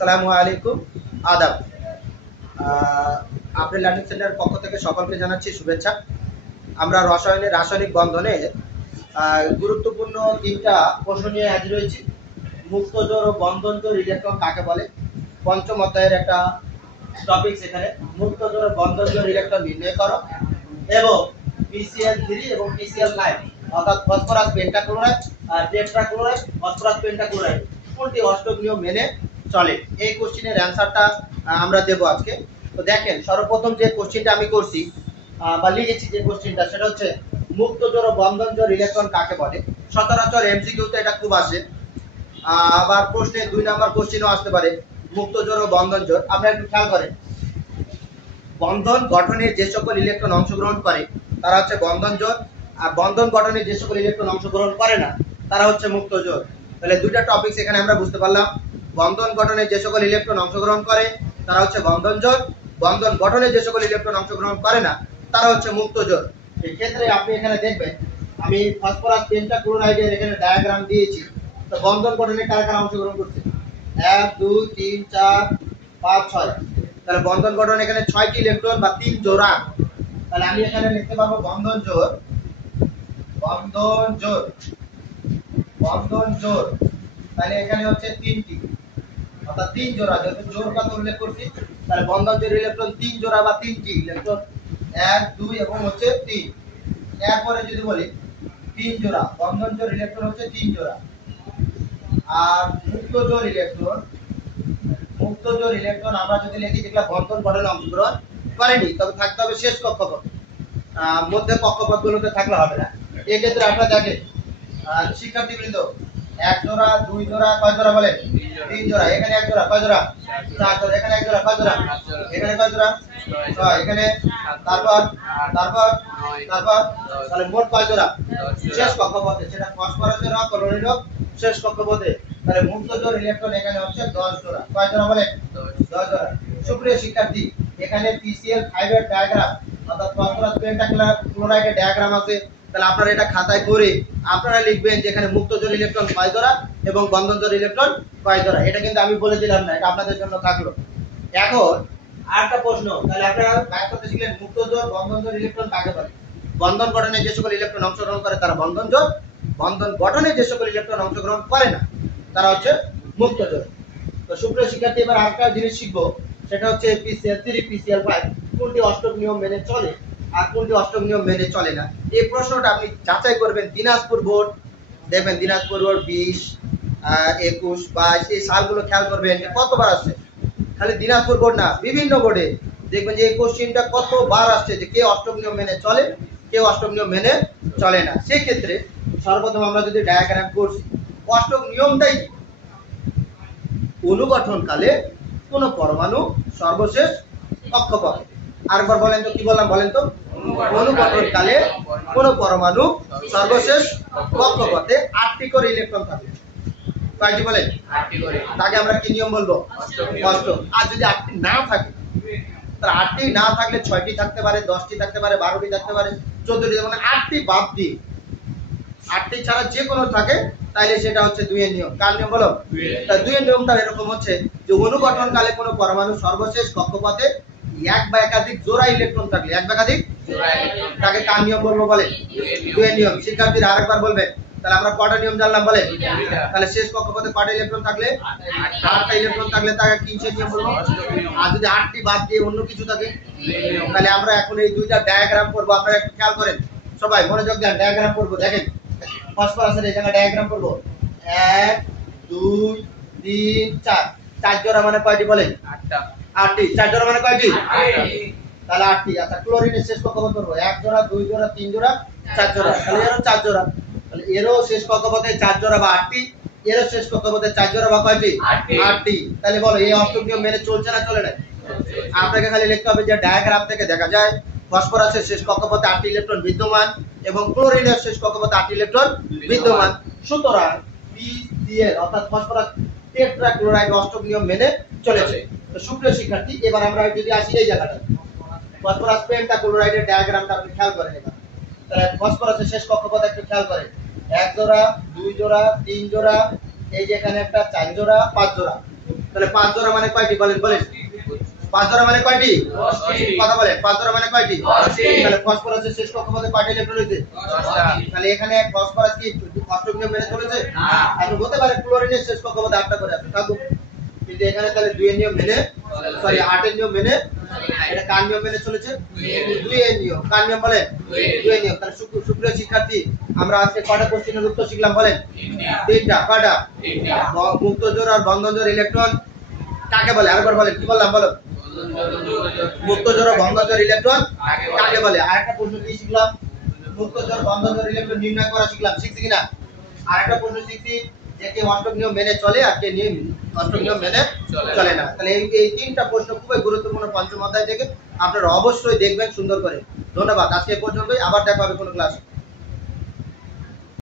আসসালামু আলাইকুম, আদাব। আপনি লার্নিং সেন্টার পক্ষ থেকে সকলকে জানাচ্ছি শুভেচ্ছা। আমরা রাসায়নিক বন্ধনে গুরুত্বপূর্ণ তিনটা প্রশ্ন নিয়ে হাজির হয়েছি। মুক্ত জোড় ও বন্ধন জোড় ইলেকট্রন কাকে বলে, পঞ্চম অধ্যায়ের একটা টপিক। এখানে মুক্ত জোড় ও বন্ধন জোড় ইলেকট্রন নির্ণয় করো এবং PCl3 এবং PCl5 অর্থাৎ ফসফরাস পেন্টাক্লোরাইড আর টেট্রাক্লোরাইড ফসফরাস পেন্টাক্লোরাইড কোনটি অষ্টক নিয়ম মেনে চলে, এই কোশ্চেনের অ্যান্সারটা আমরা দেব আজকে। তো দেখেন, সর্বপ্রথম যে কোশ্চেনটা আমি করছি বা লিখেছি, যে কোশ্চেনটা সেটা হচ্ছে মুক্ত জোড় ও বন্ধন জোড় ইলেকট্রন কাকে বলে। সচরাচর এমসিকিউতে এটা খুব আসে, আবার প্রশ্নে 2 নাম্বার কোশ্চেনও আসতে পারে মুক্ত জোড় ও বন্ধন জোড়। আপনারা একটু খেয়াল করেন, বন্ধন গঠনে যে সকল ইলেকট্রন অংশগ্রহণ করে তারা হচ্ছে বন্ধন জোড়, আর বন্ধন গঠনে যে সকল ইলেকট্রন অংশগ্রহণ করে না তারা হচ্ছে মুক্ত জোড়। তাহলে দুইটা টপিকস এখানে আমরা বুঝতে পারলাম। বন্ধন গঠনে যে সকল ইলেকট্রন অংশগ্রহণ করে তারা হচ্ছে বন্ধন জোড়, বন্ধন গঠনে যে সকল ইলেকট্রন অংশগ্রহণ করে না তারা হচ্ছে মুক্ত জোড়। এই ক্ষেত্রে আপনি এখানে দেখবেন আমি ফসফরাস পেন্টাক্লোরাইডের এখানে ডায়াগ্রাম দিয়েছি। তো বন্ধন গঠনে কারা কারা অংশগ্রহণ করছে, 1 2 3 4 5 6। তাহলে বন্ধন গঠনে এখানে 6টি ইলেকট্রন বা 3 জোড়া। তাহলে আমি এখানে লিখতে পারবো বন্ধন জোড়, বন্ধন জোড়, বন্ধন জোড়। তাহলে এখানে হচ্ছে 3টি, অর্থাৎ 3 জোড়া। যেহেতু জোড় কথা উল্লেখ করছি, তাহলে বন্ধন জোড় ইলেকট্রন 3 জোড়া বা 3টি ইলেকট্রন, 1 2 এবং হচ্ছে 3। এরপরে যদি বলি 3 জোড়া, বন্ধন জোড় ইলেকট্রন হচ্ছে 3 জোড়া। আর মুক্ত জোড় ইলেকট্রন, মুক্ত জোড় ইলেকট্রন আমরা যদি লিখি যেগুলো বন্ধন গঠনে অংশগ্রহণ করেনি, তবে থাকতে হবে শেষ কক্ষপথ, মধ্যে কক্ষপথগুলোতে থাকলে হবে না। এই ক্ষেত্রে আপনারা দেখেন শিক্ষার্থীবৃন্দ, 1 জোড়া 2 জোড়া, কয় জোড়া বলেন, 3 জোড়া। এখানে 1 জোড়া, কয় জোড়া, 4 জোড়া। এখানে 1 জোড়া, কয় জোড়া, এখানে কয় জোড়া, 6। এখানে তারপর তারপর তারপর তাহলে মোট কয় জোড়া শেষ কক্ষপথে, সেটা ফসফরাসের হোক ক্লোরিন হোক, শেষ কক্ষপথে। তাহলে মুক্ত জোড় ইলেকট্রন এখানে হচ্ছে 10 জোড়া। কয় জোড়া বলেন, 10 জোড়া। সুপ্রিয় শিক্ষার্থী, এখানে PCl5 এর ডায়াগ্রাম অর্থাৎ ফসফরাস পেন্টাক্লোরাইডের ডায়াগ্রাম আছে। তাহলে আপনারা এটা খাতায় করে আপনারা লিখবেন যে এখানে মুক্ত জোড় ইলেকট্রন কয় জোড়া এবং বন্ধন জোড় ইলেকট্রন কয় জোড়া। এটা কিন্তু আমি বলে দিলাম না, এটা আপনাদের জন্য থাকলো। এখন আরেকটা প্রশ্ন, তাহলে আপনারা ব্যাখ্যা করতে শিখলেন মুক্ত জোড় বন্ধন জোড় ইলেকট্রন কাকে বলে। বন্ধন গঠনে যে সকল ইলেকট্রন অংশগ্রহণ করে তারা বন্ধন জোড়, বন্ধন গঠনে যে সকল ইলেকট্রন অংশগ্রহণ করে না তারা হচ্ছে মুক্ত জোড়। তো সুপ্রিয় শিক্ষার্থী, এবার আরেকটা জিনিস শিখবো, সেটা হচ্ছে PCl3 PCl5 কোনটি অষ্টক নিয়ম মেনে চলে আর কোনটি অষ্টক নিয়ম মেনে চলে না। এই প্রশ্নটা আপনি যাচাই করবেন দিনাজপুর বোর্ড, দেখবেন দিনাজপুর বোর্ড 20 21 22 এই সালগুলো খেয়াল করবেন কতবার আসছে। খালি দিনাজপুর বোর্ড না, বিভিন্ন বোর্ডে দেখবেন যে এই কোশ্চেনটা কতবার আসছে, যে কে অষ্টক নিয়ম মেনে চলে, কে অষ্টক নিয়ম মেনে চলে না। সেই ক্ষেত্রে সর্বপ্রথম আমরা যদি ডায়াগ্রাম করছি, অষ্টক নিয়মটাই অনুগঠনকালে কোন পরমাণু সর্বশেষ কক্ষপথে। আরেকবার বলেন তো, কি বললাম বলেন তো, অনুগঠনকালে কোন পরমাণু সর্বশেষ কক্ষপথে 8টি করে ইলেকট্রন থাকে। কয়টি বলেন, 8টি করে। তাকে আমরা কি নিয়ম বলবো, অষ্টক। আর যদি 8টি না থাকে, তাহলে 8টি না থাকলে 6টি থাকতে পারে, 10টি থাকতে পারে, 12টি থাকতে পারে, 14টি, মানে 8টি বাদ দিয়ে 8টি ছাড়া যে কোনো থাকে তাইলে সেটা হচ্ছে 2 এর নিয়ম। কার নিয়ম বলো, 2 এর নিয়মটা এরকম হচ্ছে যে অনুগঠন কালে কোনো পরমাণু সর্বশেষ কক্ষপথে এক বা একাধিক জোড়া ইলেকট্রন থাকলে, এক বা একাধিক জোড়া ইলেকট্রন তাকে কার নিয়ম বলবো বলে, 2 এর নিয়ম। শিক্ষার্থীরা আরেকবার বলবেন, তাহলে আমরা কয়টা নিয়ম জানলাম বলে, তাহলে শেষ কক্ষপথে কয়টা ইলেকট্রন থাকলে, 8টা ইলেকট্রন থাকলে তাকে কিসের নিয়ম বলবো। আর যদি 8টি বাদ দিয়ে অন্য কিছু থাকে, তাহলে আমরা এখন এই দুইটা ডায়াগ্রাম করব। আপনারা একটু খেয়াল করেন, সবাই মনোযোগ দেন, ডায়াগ্রাম করব। দেখেন ফসফরাসের এই জায়গায় ডায়াগ্রাম করব, 1 2 3 4। 4 জোড়া মানে কয়টি বলেন, 8টি। 4 জোড়া মানে কয়টি, 8টি। তাহলে 8টি। আচ্ছা, ক্লোরিনের শেষ কক্ষপথ করব, 1 জোড়া 2 জোড়া 3 জোড়া 4 জোড়া। তাহলে এরও 4 জোড়া। তাহলে এরও শেষ কক্ষপথে 4 জোড়া বা 8টি, এরও শেষ কক্ষপথে 4 জোড়া বা কয়টি, 8টি। তাহলে বলো এই অষ্টক নিয়ম মেনে চলছে না চলে না। আপনাকে খালি লিখতে হবে যে ডায়াগ্রাম থেকে দেখা যায় ফসফরাসের শেষ কক্ষপথে 8টি ইলেকট্রন বিদ্যমান এবং ক্লোরিনের শেষ কক্ষপথে 8টি ইলেকট্রন বিদ্যমান। সুতরাং PCl অর্থাৎ ফসফরাস টেট্রাক্লোরাইড অষ্টক নিয়ম মেনে চলেছে। তো সুপ্রিয় শিক্ষার্থী, এবার আমরা যদি আসি এই জায়গাটা, ফসফরাস পেন্টাক্লোরাইডের ডায়াগ্রামটা আপনি খেয়াল করেন। এবার তাহলে ফসফরাসের শেষ কক্ষপথ একটু খেয়াল করেন, 1 জোড়া 2 জোড়া 3 জোড়া, এই যে এখানে একটা 4 জোড়া 5 জোড়া। তাহলে 5 জোড়া মানে কয়টি বলেন বলেন 5 জোড়া মানে কয়টি কথা বলেন 5 জোড়া মানে কয়টি তাহলে ফসফরাসের শেষ কক্ষপথে কয়টি ইলেকট্রন রয়েছে 10টা তাহলে এখানে ফসফরাস কি অষ্টক নিয়ম মেনে চলেছে এখন হতে পারে ক্লোরিনের শেষ কক্ষপথে 8টা করে আছে থাকুক কিন্তু এখানে তাহলে 2 এর নিয়ম মেনে সরি 8 এর নিয়ম মেনে এটা কার নিয়ম মেনে চলেছে 2 এর নিয়ম কার নিয়ম বলেন 2 এর নিয়ম তাহলে সুপ্রিয় শিক্ষার্থী আমরা আজকে কয়টা কোশ্চেনের উত্তর শিখলাম বলেন তিনটা কয়টা মুক্ত জোড় আর বন্ধন জোড় ইলেকট্রন কাকে বলে আরেকবার বলেন কি বললাম বলো মুক্ত জোড় আর বন্ধন জোড় ইলেকট্রন কাকে বলে আরেকটা প্রশ্ন কি শিখলাম মুক্ত জোড় বন্ধন জোড় ইলেকট্রন নির্ণয় করা শিখলাম শিখছি কিনা আরেকটা প্রশ্ন শিখছি যে কে অষ্টক নিয়ম মেনে চলে আর কে অষ্টক নিয়ম মেনে চলে না তাহলে এই তিনটা প্রশ্ন খুবই গুরুত্বপূর্ণ পঞ্চম অধ্যায় থেকে আপনারা অবশ্যই দেখবেন সুন্দর করে ধন্যবাদ আজকে এই পর্যন্তই আবার দেখা হবে কোনো ক্লাস